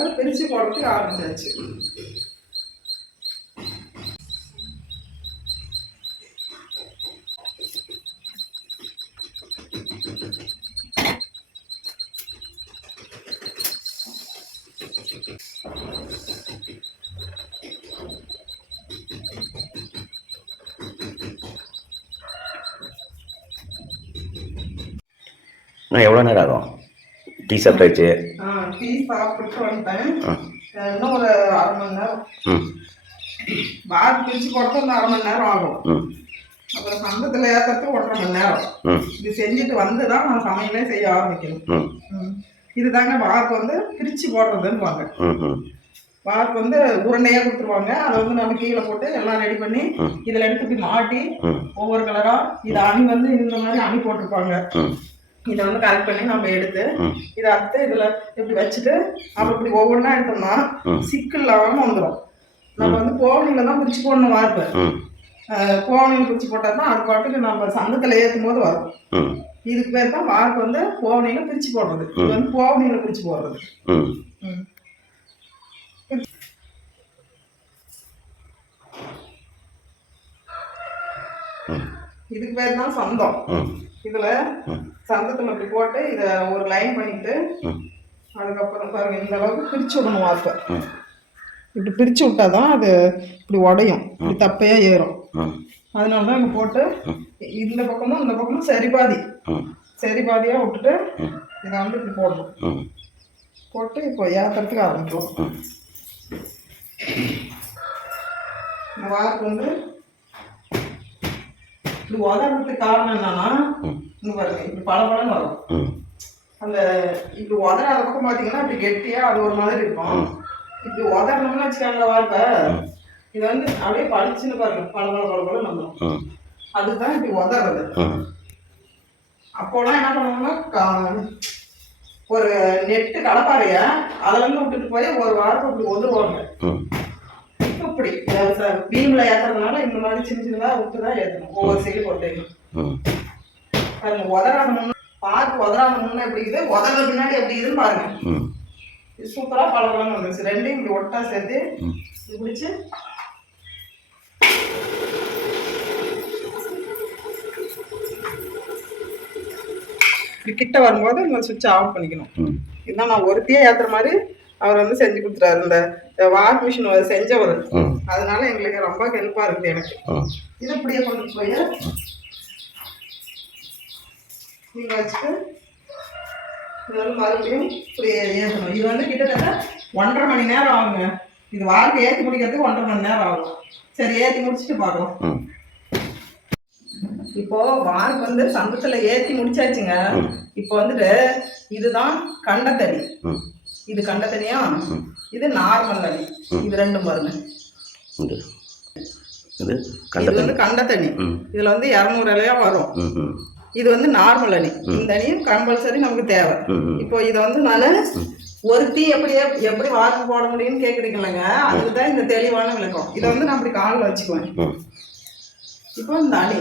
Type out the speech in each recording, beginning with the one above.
வாரத்தை பிரித்து போடுறதுக்கு ஆரம்பிச்சாச்சு. நான் எவ்வளோ நேரம் ஆகும்? டீ சாப்பிட்டாச்சு? டீ சாப்பிட்டு வந்துட்டேன் இன்னும் ஒரு அரை மணி நேரம். வாரம் பிரித்து போடுறது இன்னும் அரை மணி நேரம் ஆகும். அப்புறம் சந்தத்தில் ஏற்றுறதுக்கு ஒன்றரை மணி நேரம். இது செஞ்சுட்டு வந்து தான் நான் சமையலே செய்ய ஆரம்பிக்கணும். இதுதாங்க வார்ப்பு வந்து பிரித்து போடுறதுன்னு வாங்க ம் ம். வார்ப்பு வந்து உருண்டையாக கொடுத்துருவாங்க. அதை வந்து நம்ம கீழே போட்டு எல்லாம் ரெடி பண்ணி. இதில் எடுத்து இப்படி மாட்டி ஒவ்வொரு கலராக இது அணி வந்து இந்த மாதிரி அணி போட்டிருப்பாங்க. இதை வந்து கரெக்ட் பண்ணி நம்ம எடுத்து இதை அறுத்து இதில் இப்படி வச்சுட்டு அப்புறம் இப்படி ஒவ்வொன்றா எடுத்தோம்னா ம். சிக்கல் இல்லாமல் வந்துடும் நம்ம வந்து கோவணியில் தான் பிரித்து போடணும் வார்ப்பு கோவணியில் பிரித்து போட்டால் தான் அது பாட்டுக்கு நம்ம சந்தத்தில் ஏற்றும் போது வரும். இதுக்கு பேர் தான் வார்ப்பு வந்து கோவணியில் பிரித்து போடுறது. இது வந்து கோவணியில் பிரித்து போடுறது. இதுக்கு பேர் தான் சந்தம். இதுல. சந்தத்துல இப்படி போட்டு இத ஒரு லைன் பண்ணிட்டு அதுக்கப்புறம் பாருங்க இந்த அளவுக்கு பிரிச்சு விடணும் ம் இப்படி பிரிச்சு விட்டாதான் அது இப்படி உடையும் இப்படி தப்பையா ஏறும். அதனால தான் இங்க போட்டு இந்த பக்கமும் இந்த பக்கமும் சரி பாதி சரி பாதியா விட்டுட்டு. இதை வந்து இப்படி போடணும். போட்டு இப்போ ஏத்துறதுக்கு ஆரம்பிக்கும் ம் இந்த வார்ப்பு வந்து இப்படி உதறதுக்கு காரணம் என்னன்னா. இங்க பாருங்க இப்படி பளபளன்னு வரும். ம். அந்த இப்படி உதறாத பக்கம் பார்த்தீங்கன்னா இப்படி கெட்டியா அது ஒரு மாதிரி இருக்கும். ம். இப்படி உதறணும்னு வச்சுக்காங்க ம். இது வந்து அப்படியே பளிச்சுன்னு பாருங்க பல பல பல பல வந்துடும் அதுதான் இப்படி உதறது. அப்போலாம் என்ன பண்ணுவாங்கன்னா கா- ஒரு நெட்டு கடப்பாறைய அதுல இருந்து விட்டுட்டு போய் ஒரு வாரத்தை இப்படி இப்போ இப்படி பீம்ல ஏத்துறதுனால இந்த மாதிரி சின்ன சின்னதா விட்டு தான் ஏற்றணும் ஒவ்வொரு சைடு போட்டேங்க ம். பாருங்க உதறாத முன்ன பார்த்து உதறாத முன்ன எப்படி இருக்குது? உதறது பின்னாடி எப்படி இருக்குதுன்னு பாருங்க. ம். இது சூப்பரா பழகலாம்னு வந்துச்சு ரெண்டையும் இப்படி ஒட்டா சேர்த்து. இது பிடிச்சு கிட்ட வரும்போது இந்த சுவிட்ச் ஆஃப் பண்ணிக்கணும். இதுதான் நான் ஒருத்தியே ஏத்துற மாதிரி அவர் வந்து செஞ்சு கொடுத்துறாரு இந்த வாஷ் மிஷின் செஞ்சவர். அதனால எங்களுக்கு ரொம்ப ஹெல்ப்பா இருக்குது எனக்கு. இது இப்படியே கொண்டு போய் நீங்க வச்சுட்டு இது வந்து மறுபடியும் இப்படி ஏற்றணும். இது வந்து கிட்டத்தட்ட ஒன்றரை மணி நேரம் ஆகுங்க. இது வாரத்தை ஏற்றி முடிக்கிறதுக்கு ஒன்றரை மணி நேரம் ஆகும். சரி ஏற்றி முடிச்சுட்டு பார்க்கலாம் இப்போ வாருக்கு வந்து சந்தத்துல ஏற்றி முடிச்சாச்சுங்க. இப்போ வந்துட்டு இதுதான் கண்டத்தடி இது கண்டத்தடியா. இது நார்மல் தண்ணி இது ரெண்டும் பாருங்க. இது இது இது கண்ட வந்து கண்டத்தண்ணி ம். இதுல வந்து இரநூறு இலையா வரும். இது வந்து நார்மல் அணி. இந்த அணியும் கம்பல்சரி நமக்கு தேவை. இப்போ இதை வந்து நான் ஒரு டீ எப்படி எப்படி வாக்கு போட முடியும்னு கேட்குறீங்களங்க அதுக்கு தான் இந்த தெளிவான விளக்கம். இதை வந்து நான் அப்படி காலில் வச்சுக்குவேன். இப்போ இந்த அணி.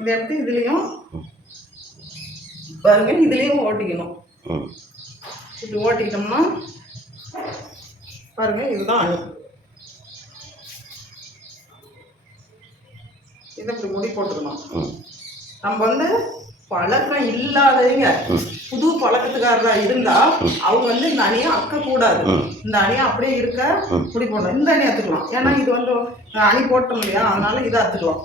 இதை எடுத்து இதுலேயும் பாருங்க இதுலேயும் ஓட்டிக்கணும். இப்படி ஓட்டிக்கிட்டோம்னா பாருங்க இதுதான் அணி. இதை இப்படி முடி போட்டுக்கணும். நம்ம வந்து பழக்கம் இல்லாதவங்க புது பழக்கத்துக்காரரா இருந்தா அவங்க வந்து இந்த அணியை அக்க கூடாது. இந்த அணியை அப்படியே இருக்க இப்படி போடணும். இந்த அணி அத்துக்கலாம். ஏன்னா இது வந்து அணி போட்டோம் இல்லையா? அதனால இதை அத்துக்கலாம்.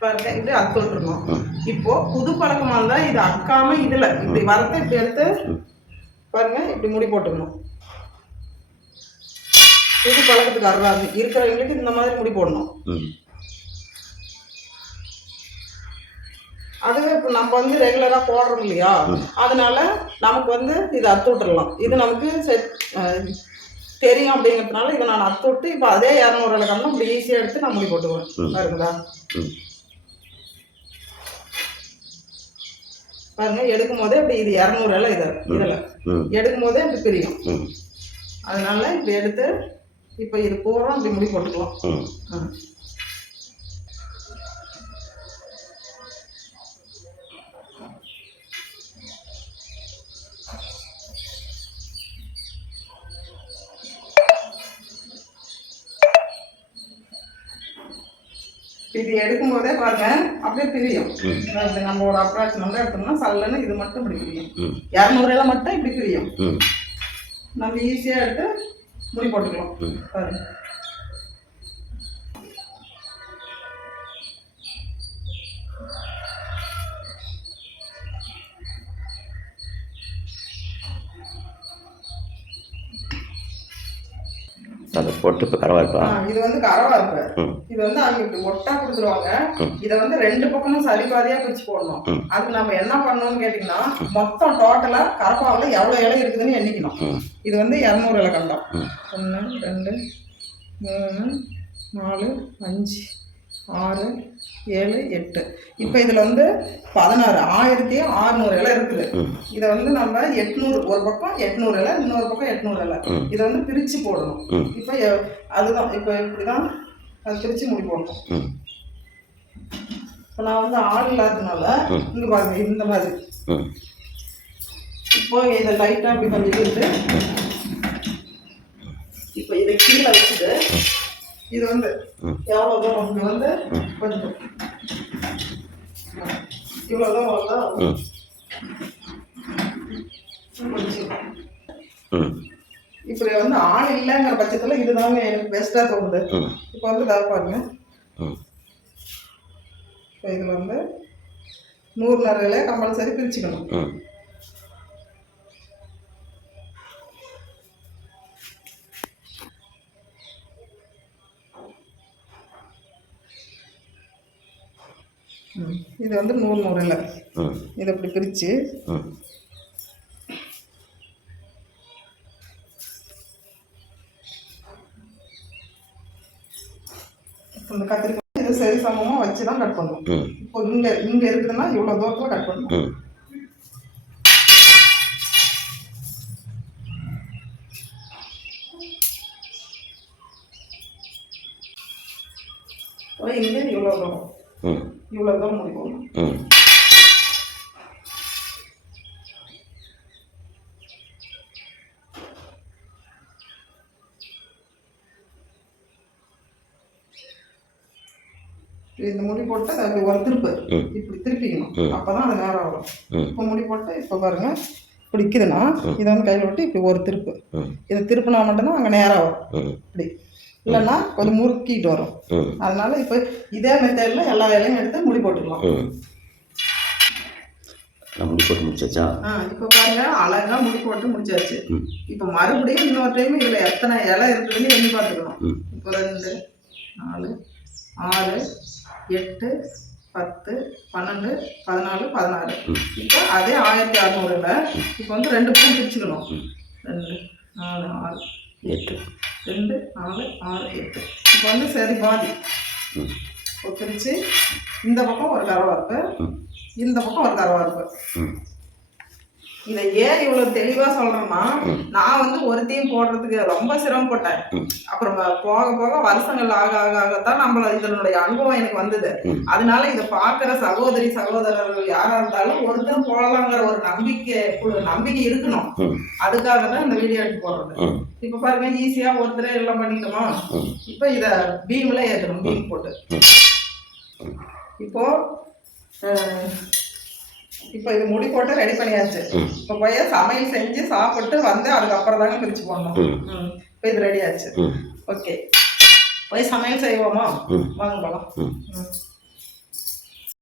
பாருங்க இது அத்து விட்டுருணும் இப்போ புது பழக்கமா இருந்தா இது அக்காம இதுல. இப்படி வரத்தை இப்படி எடுத்து பாருங்க இப்படி முடி போட்டுக்கணும். புது பழக்கத்துக்காரரா இருந்து- இருக்கிறவங்களுக்கு இந்த மாதிரி முடி போடணும். ம். அதுவே இப்போ நம்ம வந்து ரெகுலராக போடுறோம் இல்லையா? அதனால நமக்கு வந்து இதை அத்து விட்டுறலாம். இது நமக்கு செட் தெரியும் அப்படிங்கிறதுனால இதை நான் அத்து விட்டு இப்போ அதே இரநூறு இலக்கம்னா இப்படி ஈஸியாக எடுத்து நான் முடி போட்டுக்குவேன். பாருங்களா? பாருங்க எடுக்கும் போதே இப்படி இது இரநூறு இலை இது இதில் ம். எடுக்கும் போதே இப்படி பிரியும். அதனால இப்படி எடுத்து இப்போ இது போகிறோம் இப்படி முடி போட்டுக்கலாம் இது எடுக்கும் போதே பாருங்க அப்படியே பிரியும். நம்ம ஒரு அப்ராச் மட்டும் எடுத்தோம்னா சல்லுன்னு இது மட்டும் இப்படி பிரியும். இரநூறுல மட்டும் இப்படி பிரியும். நம்ம ஈஸியாக எடுத்து முடி போட்டுக்கலாம். அதை போட்டு இப்போ கரவா இருப்பா ஆ, இது வந்து கரவா இருக்கு ம். இது வந்து அவங்க இப்படி ஒட்டா கொடுத்துருவாங்க. இதை வந்து ரெண்டு பக்கமும் சரி பாதியா பிரிச்சு போடணும். அதுக்கு நம்ம என்ன பண்ணணும்னு கேட்டிங்கன்னா மொத்தம் டோட்டலா கரப்பாவில் எவ்வளோ இலை இருக்குதுன்னு எண்ணிக்கணும். இது வந்து இரநூறு இலை கண்டம். ஒன்று ரெண்டு மூணு நாலு அஞ்சு. ஆறு ஏழு எட்டு. இப்போ இதில் வந்து பதினாறு. ஆயிரத்தி அறுநூறு இலை இருக்குது. இதை வந்து நம்ம எட்நூறு ஒரு பக்கம் எட்நூறு இலை இன்னொரு பக்கம் எட்நூறு இலை. இதை வந்து பிரித்து போடணும். இப்போ அதுதான் இப்போ இப்படி தான் அது பிரித்து முடி போடணும். ம். இப்போ நான் வந்து ஆள் இல்லாததுனால. இங்கே பாருங்க இந்த மாதிரி. இப்போ இதை லைட்டாக அப்படி கொஞ்சம் இப்போ இதை கீழே வச்சுட்டு இது வந்து. எவ்வளோ தூரம் இங்கே வந்து கொஞ்சம். இவ்வளோ தான் அவ்வளோதான் ம். கொஞ்சம். ம். இப்படி வந்து ஆள் இல்லைங்கிற பட்சத்தில் இதுதாங்க எனக்கு பெஸ்ட்டாக தோணுது. இப்போ வந்து இதாக பாருங்க. இப்போ இதில் வந்து நூறு நிறையில கம்பல்சரி பிரிச்சுக்கணும் இது வந்து நூறு நூறு இல்லை இதை இப்படி பிரித்து இந்த கத்திரிக்காய் இது சரி சமமாக வச்சு தான் கட் பண்ணணும் இப்போ இங்கே இங்கே இருக்குதுன்னா இவ்வளோ தூரத்தில் கட் பண்ணணும் இங்கே இவ்வளோ தூரம். இவ்வளோ தூரம் முடிக்கணும். ம். இந்த முடி போட்டு அதை ஒரு திருப்பு. இப்படி திருப்பிக்கணும். அப்போ தான் அது நேரம் வரும் இப்போ முடி போட்டு இப்போ பாருங்க இப்படி இருக்குதுன்னா இதை வந்து கையில் விட்டு இப்படி ஒரு திருப்பு. இதை திருப்பினா மட்டும்தான் அங்கே நேராக வரும் இப்படி. இல்லைன்னா கொஞ்சம் முறுக்கிட்டு வரும். அதனால இப்போ இதே மெத்தடில் எல்லா வேலையும் எடுத்து முடி போட்டுக்கலாம். முடி போட்டு முடிச்சாச்சா? ஆ இப்போ பாருங்க அழகா முடி போட்டு முடிச்சாச்சு. இப்போ மறுபடியும் இன்னொரு டைம் இதில் எத்தனை இலை இருக்குதுன்னு எண்ணி பார்த்துக்கணும். இப்போ ரெண்டு நாலு ஆறு எட்டு பத்து பன்னெண்டு பதினாலு பதினாறு. இப்போ அதே ஆயிரத்தி அறநூறுல இப்போ வந்து ரெண்டு பக்கம் பிரிச்சுக்கணும். ரெண்டு நாலு ஆறு எட்டு. ரெண்டு நாலு ஆறு எட்டு. இப்போ வந்து சரி பாதி. பிரித்து இந்த பக்கம் ஒரு கரவார்ப்பு ம். இந்த பக்கம் ஒரு கரவார்ப்பு ம். இதை ஏன் இவ்வளவு தெளிவா சொல்றேன்னா நான் வந்து ஒரு தீம் போடுறதுக்கு ரொம்ப சிரமப்பட்டேன். அப்புறம் போக போக வருஷங்கள் ஆக ஆக ஆகத்தான் நம்மள இதனுடைய அனுபவம் எனக்கு வந்தது. அதனால இதை பார்க்குற சகோதரி சகோதரர்கள் யாரா இருந்தாலும் ஒருத்தர் போடலாங்கிற ஒரு நம்பிக்கை ஒரு நம்பிக்கை இருக்கணும். அதுக்காக தான் இந்த வீடியோ எடுத்து போடுறது. இப்போ பாருங்க ஈஸியா ஒருத்தரே எல்லாம் பண்ணிட்டோமா? ம். இப்போ இதை பீம்ல ஏற்றணும் பீம் போட்டு. இப்போ இப்போ இது முடி போட்டு ரெடி பண்ணியாச்சு. இப்போ போய் சமையல் செஞ்சு சாப்பிட்டு வந்து அதுக்கப்புறம் தாங்க பிரிச்சு போடணும் இப்போ இது ரெடி ஆச்சு. ஓகே போய் சமையல் செய்வோமா? வாங்க போகலாம் ம்.